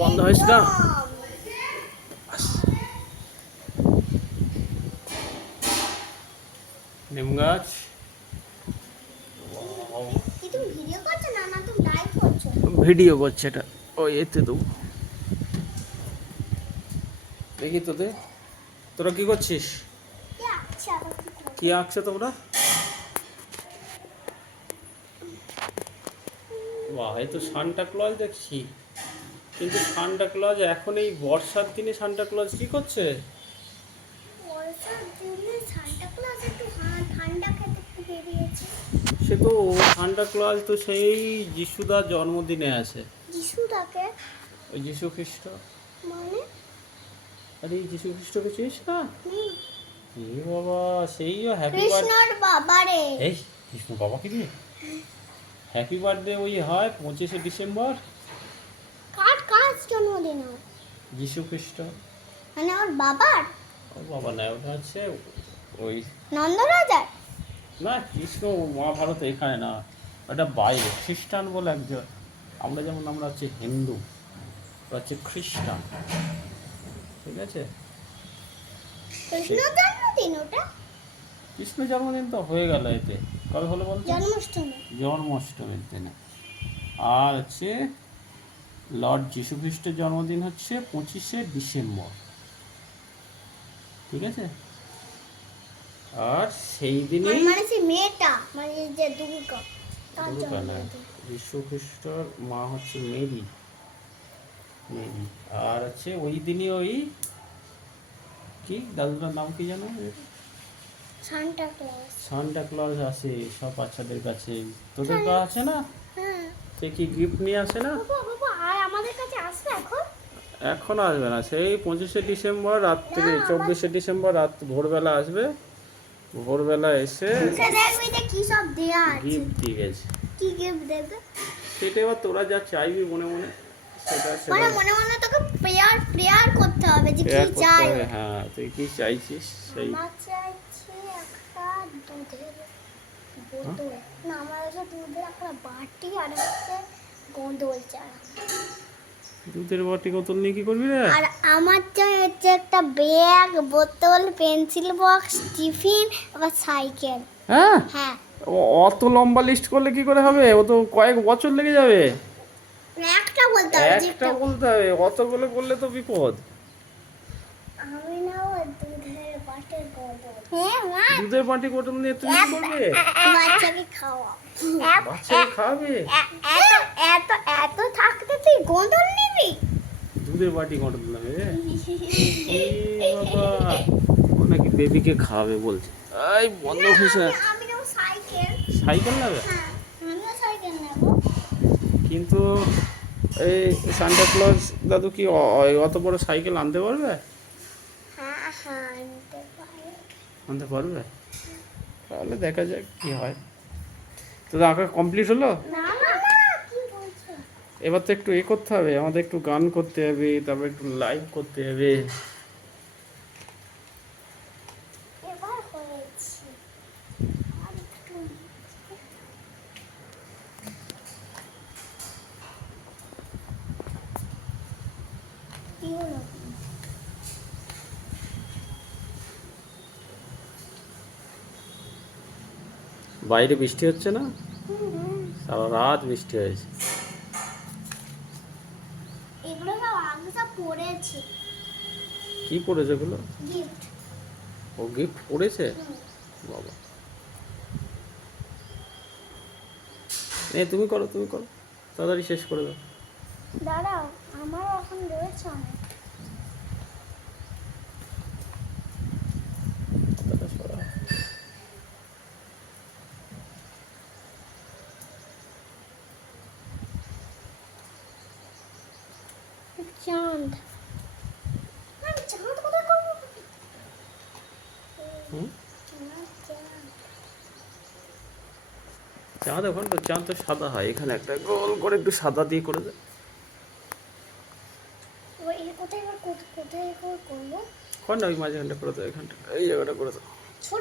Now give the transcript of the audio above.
বন্ধ হয়েছে না? নিম গাছ ভিডিও করছে এটা। ওই এতে দেবো দেখি তোদের। তোরা কি করছিস? কি আঁকছো তোমরা? বাহ, এই তো সান্টা ক্লজ দেখছি। কিন্তু সান্টা ক্লজ এখন এই বর্ষার দিনে সান্টা ক্লজ কি করছে? সে তো সান্টা ক্লজ তো সেই যিশুদার জন্মদিনে আছে। যিশুদাকে? ওই যিশু খ্রিস্ট। মানে? আরে যিশু খ্রিস্টকে চিনিস না? এ বাবা, সেই হ্যাপি বার্থডে। কৃষ্ণর বাবা রে। এই কৃষ্ণ বাবা কি রে? হ্যাপি বার্থডে ওই হয় 25শে ডিসেম্বর। কার জন্মদিন? যিশু খ্রিস্ট। মানে ওর বাবার? ওর বাবা না, ওটা হচ্ছে ওই নন্দরাজার। না, কৃষ্ণ মহাভারত এখানে না, ওটা বাইরে খ্রিস্টান বলে একজন। আমরা হচ্ছে হিন্দু, ওরা হচ্ছে খ্রিস্টান। ঠিক আছে, কৃষ্ণ জন্মদিন ওটা? কৃষ্ণ জন্মদিন তো হয়ে গেল এতে। কবে হলো বলতো? জন্মাষ্টমী। জন্মাষ্টমীর দিনে। আর হচ্ছে লর্ড যিশু খ্রিস্টের জন্মদিন হচ্ছে 25শে ডিসেম্বর। ঠিক আছে, আর সেই দিনই মানে সেই মেয়েটা, মানে যে দুর্গা, তার দুর্গা না, জন্মদিন। যিশু খ্রিস্টর মা হচ্ছে মেরি। আর হচ্ছে ওই দিনই ওই কি দাদুটার নাম কি জানো? Santa Claus. সান্টা ক্লজ আসে সব বাচ্চাদের কাছে। তোদের কাছে আছে না? হ্যাঁ। সে কি গিফট নিয়ে আসে না? বাবা আর আমাদের কাছে আসবে এখন? এখন আসবে না, সেই 25শে ডিসেম্বর রাত্রে, না, 24শে ডিসেম্বর রাত ভোরবেলা আসবে। ভোরবেলা এসে দেখবি যে কি সব দেয়া আছে। গিফট দিয়ে গেছে। কি গিফট দেবে? সেটা এবার তোরা যা চাইবি মনে মনে সেটা মানে মনে মনে তোকে প্রেয়ার করতে হবে যে কি চাই। হ্যাঁ, তুই কি চাইছিস সেই। আমার চাইছি একটা দুধের বোতল। না, আমার হচ্ছে দুধের একটা বাটি আর হচ্ছে গোঁদল চারা। দুধের বাটি বোতল নিয়ে কি করবি রে? আর আমার চাই হচ্ছে একটা ব্যাগ, বোতল, পেন্সিল বক্স, টিফিন, আবার সাইকেল। হ্যাঁ, হ্যাঁ। অত লম্বা লিস্ট করলে কি করে হবে? ও তো কয়েক বছর লেগে যাবে। একটা বলতে হবে, একটা বলতে হবে, অতগুলো করলে তো বিপদ। আমি না ও দুধের বাটি গোঁদল। হ্যাঁ মা, দুধের বাটি বোতল নিয়ে তুমি কি করবে? বাচ্চাকে খাওয়া। বাচ্চাকে খাওয়াবে? এত এত এত থাকতে তুই গোঁদল নিবি? দুধের বাটি বোতল নেবে? এই বাবা, ও নাকি বেবিকে খাওয়াবে বলছে। এই বন্ধ হয়েছে। আমি নেব সাইকেল। সাইকেল নেবে? হ্যাঁ, আমিও সাইকেল নেব। কিন্তু এই সান্টা ক্লজ দাদু কি অত বড় সাইকেল আনতে পারবে? হ্যাঁ হ্যাঁ, আনতে পারি। আনতে পারবে? তাহলে দেখা যাক কি হয়। তো আঁকা কমপ্লিট হলো? না না না, কি বলছো? এবার তো একটু করতে হবে, আমাদের একটু গান করতে হবে, তারপর একটু লাইভ করতে হবে। এবার হয়েছে। আর একটু কি হলো? বাইরে বৃষ্টি হচ্ছে না? সারা রাত বৃষ্টি হয়েছে। এগুলো সব আগে সব পড়েছে। কি পড়েছে ওগুলো? গিফট। ও গিফট পড়েছে? বাবা, তুমি করো তাড়াতাড়ি শেষ করে দাও। দাঁড়াও, আমারও এখন রয়েছে অনেক। কথাটা সরা। চাঁদ। আমি চাঁদ কোথায় করবো? হুম, চাঁদ। চাঁদ ওখানে তো, চাঁদ তো সাদা হয়, এখানে একটা গোল করে একটু সাদা দিয়ে করে দেয়। কোথায় করবো? কর না, ওই মাঝখানটা করে দাও, এখানটা এই জায়গাটা করে দাও।